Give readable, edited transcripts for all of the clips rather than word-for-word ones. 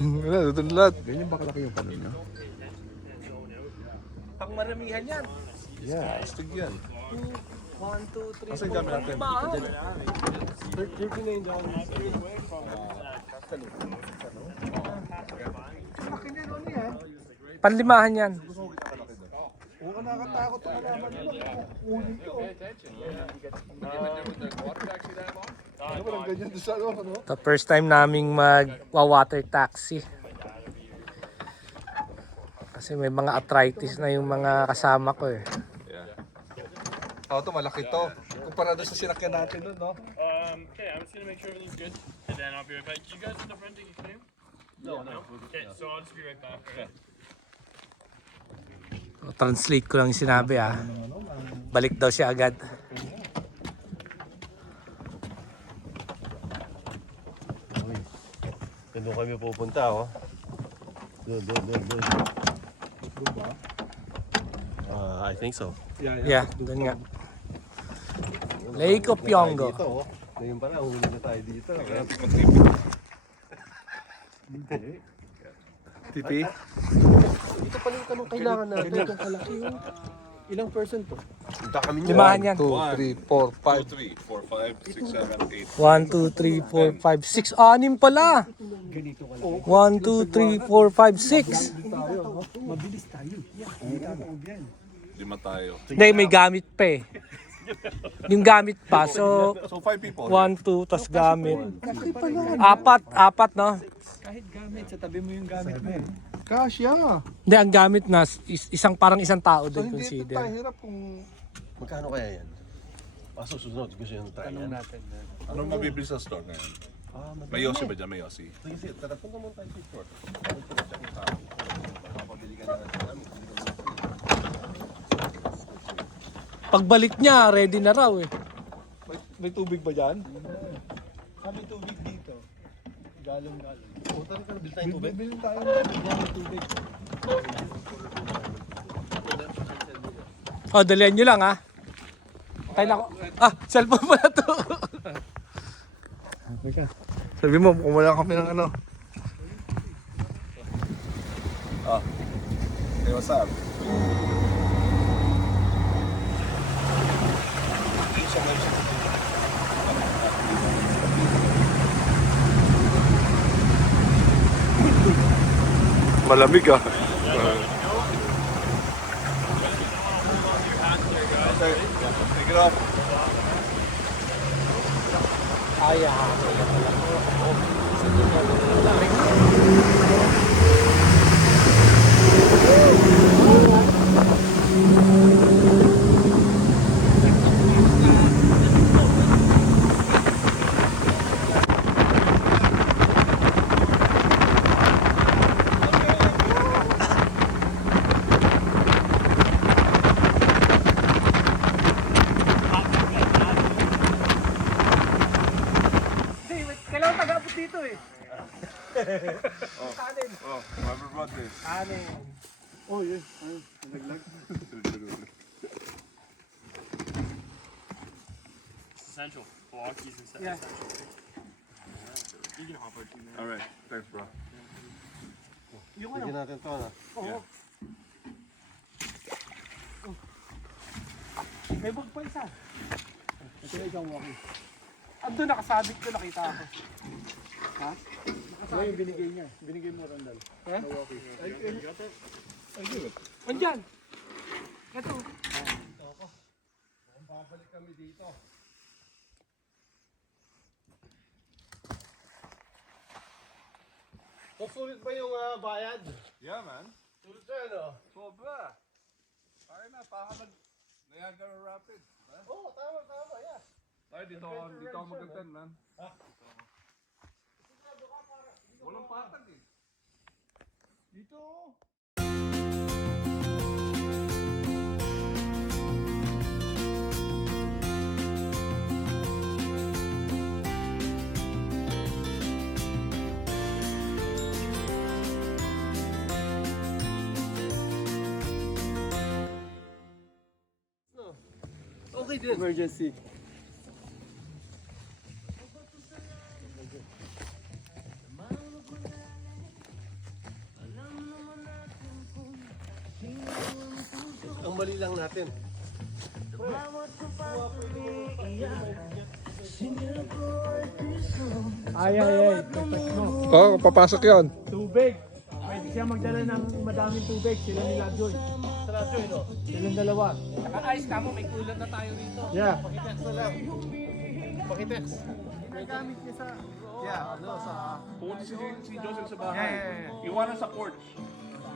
Wala, doon lahat. Ganyan ba kalaki yung panon niya? Pang maramihan yan. Yeah, astig yan. 1, 2, 3, Kasi gamit natin. Panlimahan yan. Oo, nakakatakot ang alaman nyo. Uling ko. Ano ba lang ganyan doon sa ano? The first time naming mag-water taxi. Kasi may mga arthritis na yung mga kasama ko eh. Oo, ito malaki to. Kumpara doon sa sinakyan natin doon, no? Okay, I'm just gonna make sure everything's good, and then I'll be right back. Did you guys in the front take a canoe? No. Okay, so I'll just be right back. Alright? Translate ko lang yung sinabi ah. Balik daw siya agad. Doon kami pupunta, oh. Doon. I think so. Yeah, doon nga. Lake of Pyongo. Dito, oh. Ngayon pala, huli na tayo dito. Tipi? Ito pala yung tanong kailangan natin. Itong kalaki yung... Ilang person to? Punta kami niyo. Limahan yan. 2, 3, 4, 5. 1, 2, 3, 4, 5, 6. Anim pala. 1, 2, 3, 4, 5, 6. Mabilis tayo. Lima tayo. Hindi, may gamit pa eh. Yung gamit pa. So, So 5 people. 1, 2, tas gamit. Apat, no? Kahit gamit, sa tabi mo yung gamit mo. Kasya. Hindi, ang gamit na parang isang tao So din hindi ito consider. tayo hirap kung... Magkano kaya yan? Susunod, gusto yung try yan. Anong mabibili sa store ngayon? May Yossi ba dyan? May Yossi? Sige, tara, punta muna tayo sa store. Mapabili ka na natin. Pagbalik niya, ready na raw eh. May tubig ba dyan? Kami tubig dito. Galong-galong. Punta rin ka na, bilhin tayong tubig. Bibili tayo. Tubig. Oh, dalihan nyo lang ha. Kailan ko. Cellphone pala to. Sabi mo, kumuha kami ng ano. Hey, what's up? Malamig ah. Take it off. Kailangan tagabot dito eh. Oh, whoever brought this. Oh, yun. Naglag. Essential. Milwaukee's essential. Yeah. You can hop our team there. All right, thanks, bro. Sige natin to, na. May bag pa isa. Ito na isang walkie. Andun nakasabit ko, nakita ako. Ha? Ano yung binigay niya? Binigay mo, Randall. Eh? I give it. Andyan. Ito. Babalik kami dito. Sulit ba yung bayad? Yeah, man. Sulit na, ano? Sobra. Kaya na, parang Niagara Rapids. Oo, tama, yeah. Ay, dito ako magagdan, man. Walang patag eh. Dito. Okay din. Emergency. Ang mali lang natin. Ay. Perfect mo. Oh, papasok yon. Tubig. Pwede siya magdala ng madaming tubig. Sila nila Joy. Sa radyo, no? Silang dalawa. Naka-ice ka mo, may cooler na tayo rito. Yeah. Pakitex na lang. Pakitex. Ginagamit niya sa... Yeah, ano, sa... Pumunta si Joseph sa bahay. Iwanan sa porch.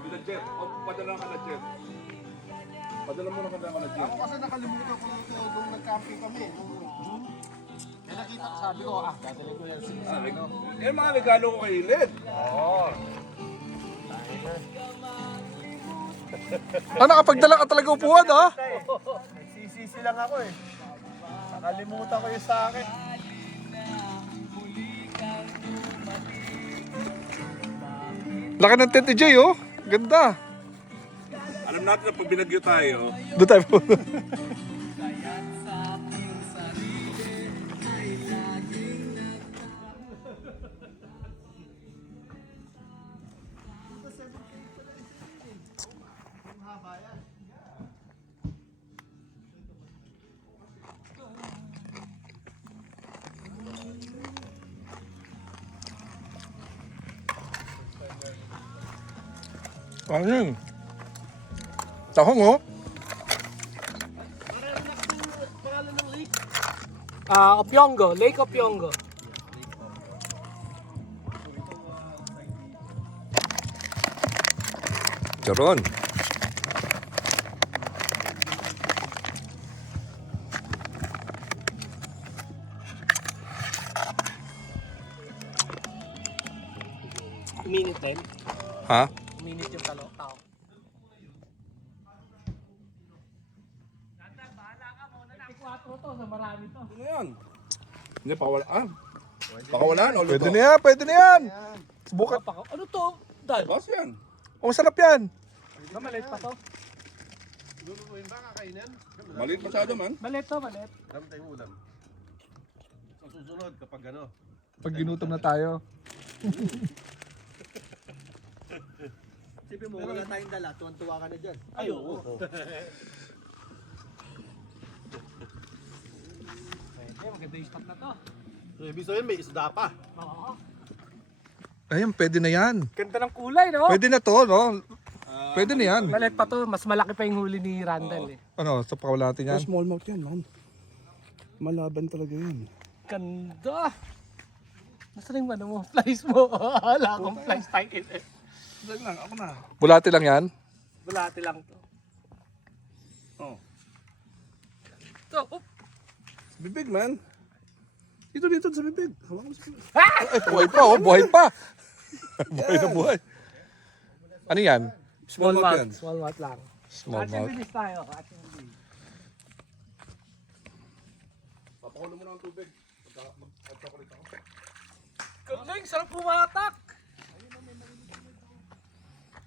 With a jet. O, padala ka na jet. Padala mo na ka na jet. Ako kasi nakalimutan ko nung nag-camping kami. Nung June. Kaya nakita ko, sabi ko, dadali ko yan sa ano. Yan mga regalo ko kay Led. Ah, nakapagdala ka talaga upuan, ha? Nagsisisi lang ako eh. Nakalimutan ko yung sa akin. Laki ng tent ni Jay, oh. Ganda. Alam natin na pag binagyo tayo, Doon tayo po. Ano yun? Tahong, oh. Opyongo. Lake Opyongo. Charon. Minute din. Ha? Minute yung tao. to, sa marami to. ano yan? Hindi, pakawalaan. Pakawalaan o luto? Pwede na yan, pwede na yan. Subukan. Ano to? Dal? Boss yan. Oh, masarap yan. Maliit pa to. Luluin ba kakainin? Maliit masyado man. Maliit to, maliit. Dami tayong ulam. Sa susunod kapag ano. Pag ginutom na tayo. Sipin mo, wala tayong dala. Tuwan-tuwa ka na dyan. Ay, oo. Pwede, maganda yung spot na to. Ibig sabihin may isda pa. Oo. Ayan, pwede na yan. Ganda ng kulay, no? Pwede na to, no? Pwede na yan. Maliit pa to, mas malaki pa yung huli ni Randall eh. Ano, sa pakawala natin yan. Smallmouth yan, man. Malaban talaga yan. Ganda! Nasaan yung ano mo? Flies mo? Wala akong flies tayo eh. Dali lang, ako na. Bulati lang yan. Bulati lang to. Oh. To, oh. Bibig, man. Dito sa bibig. Hawak mo sa bibig. Ay, buhay pa, oh. Buhay pa. Buhay na buhay. Ano yan? Small Smallmouth yan. mouth. Small mouth lang. Small At mouth. bilis tayo. At bilis. Papakulo mo na ang tubig. Magpapakulit ako. Galing, sarap pumatak!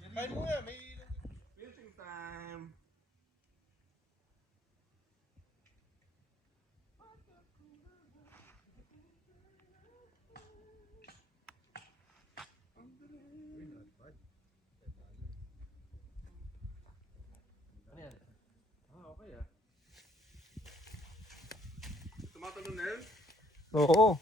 Kain mo nga, may... Fishing time. Tumatalon na yun? Oo.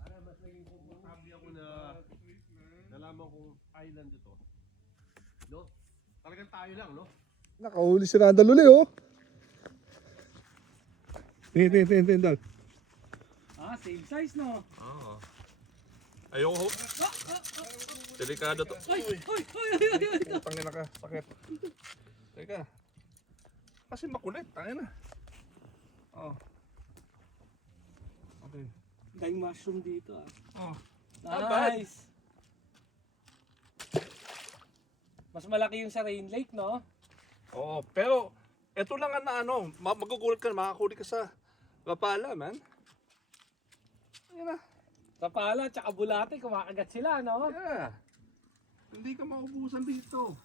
Para mas naging komportable ako na nalaman kong island ito. No? Talagang tayo lang, no? Nakahuli si Randall uli, oh. Tingin. Ah, same size no? Oo. Ayoko. Delikado to. Ay! Tangin na ka, sakit. Teka. Kasi makulit, tangin na. Oh. Okay. Dahing mushroom dito Oh. Nice! Mas malaki yung sa Rain Lake, no? Oo, pero ito lang ang na ano, magugulat ka, makakuli ka sa Rapala, man. Ayan na. Rapala, tsaka Bulate, kumakagat sila, no? Yeah. Hindi ka maubusan dito.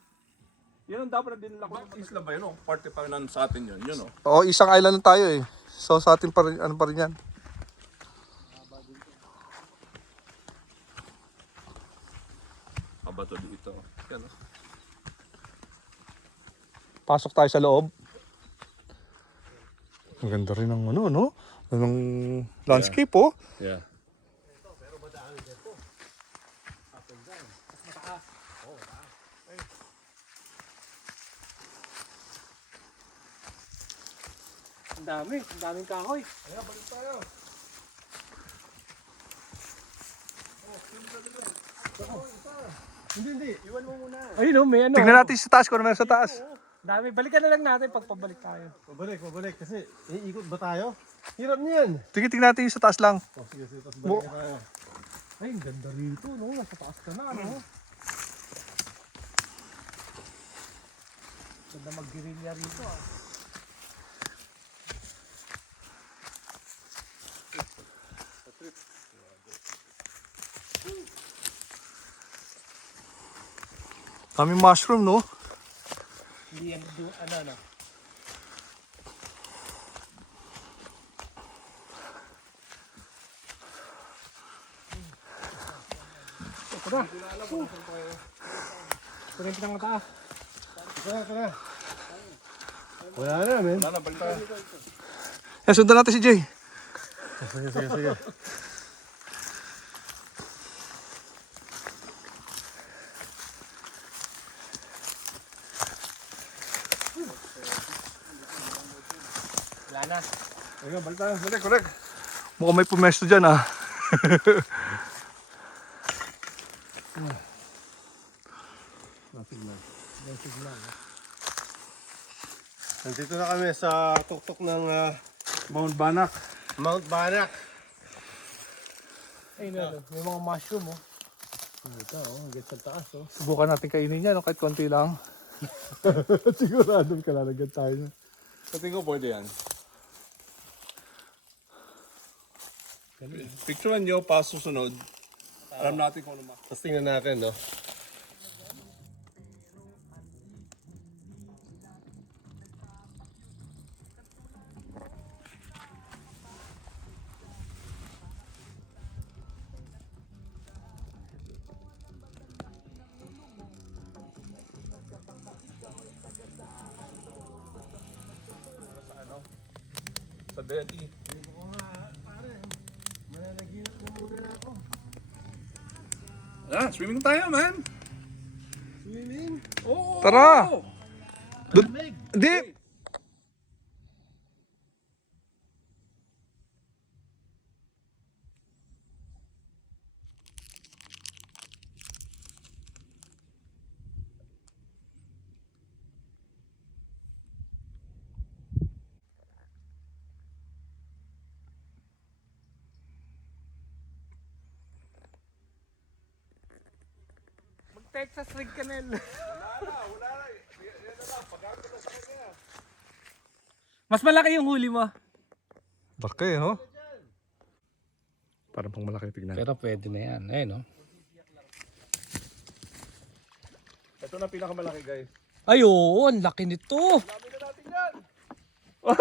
Yan ang dapat na dinala ko. Isla ba yun? Party pa yun sa atin yun. Yun o. Oo, isang island lang tayo eh. So sa atin pa rin, ano pa rin yan. Kabato dito. Yan o. Pasok tayo sa loob. Ang ganda rin ng ano, no? Ng landscape, oh. Yeah. Ang daming kahoy. Hindi. Iwan mo muna. Ayun oh, may ano. Tingnan natin sa taas kung ano meron sa taas. Dami. Balikan na lang natin pag pabalik tayo. Pabalik. Kasi iikot ba tayo? Hirap niyan. Tingnan natin yung sa taas lang. Sige, tapos balik tayo. Ay, ang ganda rito, no? Nasa taas ka na, no? Ganda mag-guerrilla rito, ah. Daming mushroom, no? Hindi yan, ano. Ito na. Pagin kita ng mata. Tara. Wala na, men. Wala na, balik tayo. Yan, sundan natin si Jay. Sige. Wala na. Ayun, balik tayo. Correct. Mukhang may pumesto dyan, ah. Nandito na kami sa tuktok ng Mount Banak. Mount Banak. Ay, no. May mga mushroom, oh. Ito, oh. Hanggang sa taas, oh. Subukan natin kainin yan, no? Kahit konti lang. Siguradong kalalagyan tayo. Sa tingin ko pwede yan. Picturean nyo, pa susunod. Alam natin kung ano Tapos tingnan natin, no? sa belly. Ah, swimming tayo, man. Swimming? Oh, Tara! Di! Texas rig ka na. Mas malaki yung huli mo. Laki, no? Parang pang malaki tignan. Pero pwede na yan. Ayun, no? ito na pinakamalaki, guys. Ay, oo. Ang laki nito. 2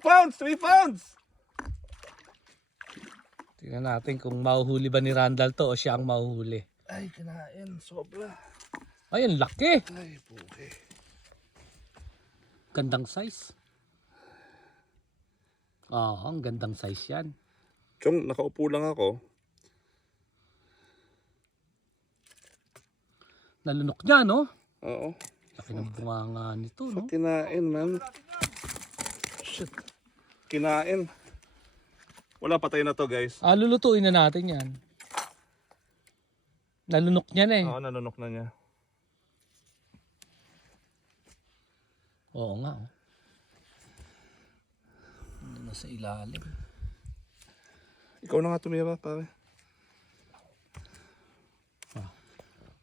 pounds, 3 pounds. Tingnan natin kung mahuhuli ba ni Randall to o siya ang mahuhuli. Ay, kinain. Sobra. Ay, ang laki. Ay, puke. Gandang size. Oo, ang gandang size yan. Chong, nakaupo lang ako. Nalunok niya, no? Oo. Laki ng bunganga nito, no? Kinain, man. Shit. Kinain. Wala, patay na to, guys. Ah, lulutuin na natin yan. Nalunok niya na eh. Oo, nanunok na niya. Oo nga, oh. Nasa ilalim. Ikaw na nga tumira, pare.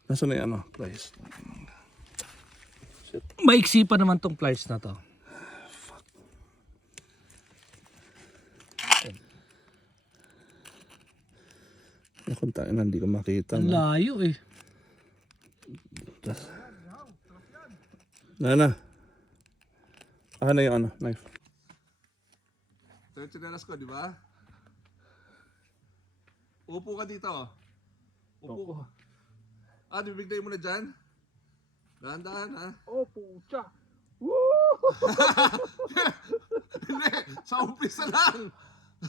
Nasaan na yung ano, price? Maiksi pa naman tong pliers na to. Kung tayo na, hindi ko makita. Ang layo eh. Nana. Ano yung ano, knife? Ito yung chinelas ko, di ba? Upo ka dito. Upo. Ah, bibigay mo na dyan? Dahan-dahan, ha? Oh, pucha. Hindi, sa umpisa lang.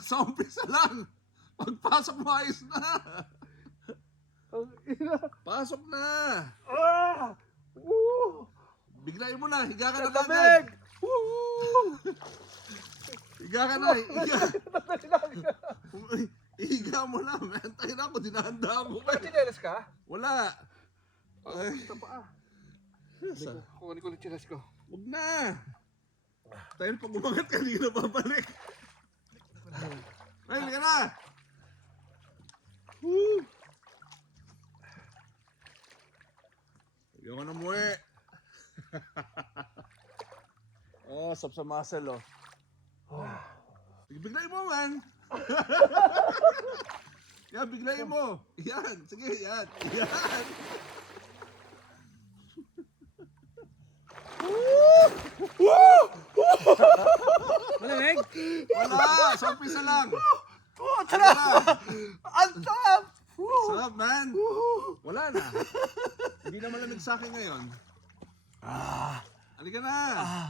Sa umpisa lang. Pagpasok mo, ayos na. Ang ina. Pasok na. Ah! Woo! Biglayin mo na, higa ka na Lamig! agad. Higa ka na, higa. Higa mo na, mentay na ako, dinahanda mo ka. Chinelas ka? Wala. Ay, Ito pa ah. sa- Kukunin ko ng chinelas ko. Huwag na. Tayo pag umangat ka, hindi na babalik. Ay, higa na. Woo! Higa ka na muwi. Oh, sap sa muscle, oh. Biglayin mo, man. Yan, biglayin mo. Yan, sige, yan. Yan. Malamig? Wala, sa umpisa lang. Oh, sarap! Ang sarap! Sarap, man. Wala na. Hindi na malamig sa akin ngayon. Halika na.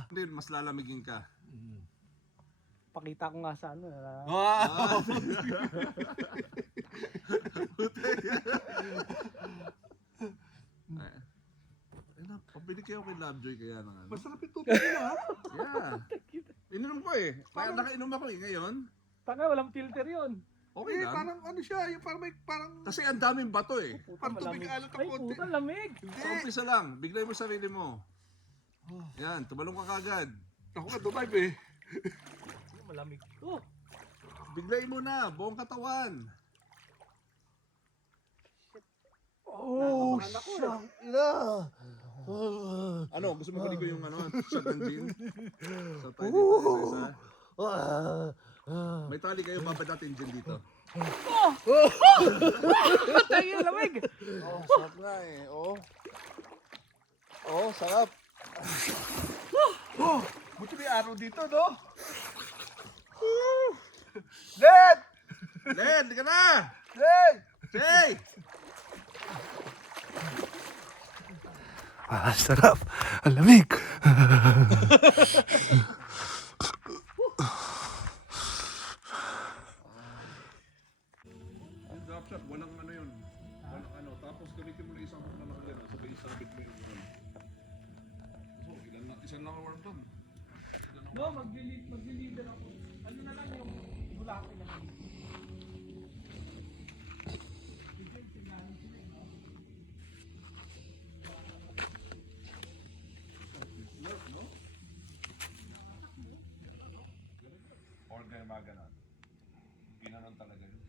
Hindi, mas lalamigin ka. Pakita ko nga sa ano. Ay na, pabili kayo kay Lovejoy kaya na ano. Masarap yung tubig nila ha? Yeah. Ininom ko eh. Nakainom ako eh ngayon. Tanga, walang filter yun. Okay lang. Parang ano siya, yung parang may parang Kasi ang daming bato eh. Puta, tubig malamig. alat na Ay, konti. puta, lamig. Sa umpisa lang, biglay mo sarili mo. Yan, tumalong ka kagad. Ako ka dumive eh. Malamig. Oh, Biglay mo na, buong katawan. oh, siyang ina. Ano, gusto mo ko yung ano, shot ng gin? Sa tayo dito, isa-isa. May tali kayo, babad natin gin dito. Tayo, lamig. Oh, sarap nga eh. Oh. Oh, sarap. Buti may araw dito, no? Ned! Ned, di ka na! Hey! Hey! Sarap. Ang lamig. Ang drop shot, walang ano yun. Walang ano. Tapos gamitin mo na isang hook na nakagano. Sabay isabit mo yung ano. So, ilan lang ang worm doon. No, mag-leader ako. Ano na lang yung bulaki na lang. Or gaya maganon. Ginanon talaga yun.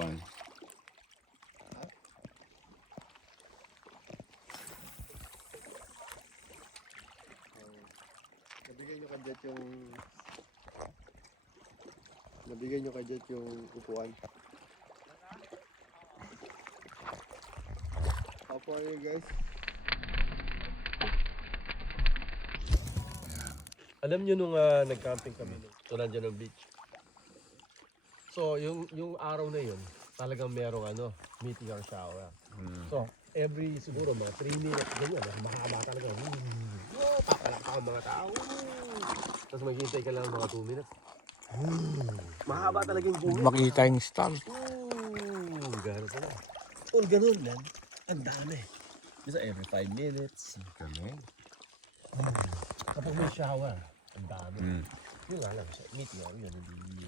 upuan. Nabigay nyo kadyat yung upuan. Upuan nyo guys. Alam nyo nung nag-camping kami, so nandiyan ang beach. So yung araw na yun, talagang merong meteor shower. So every siguro mga 3 minutes ganyan, mahaba talaga. Papalakpak ang mga tao. Tapos maghintay ka lang mga 2 minutes. Mahaba talaga yung buhay. Makikita yung stars. Gano'n pala. All ganun man. Ang dami. Kasi every 5 minutes. Galing. Kapag may shower, ang dami. Mm. Yun nga lang, meteor yun, hindi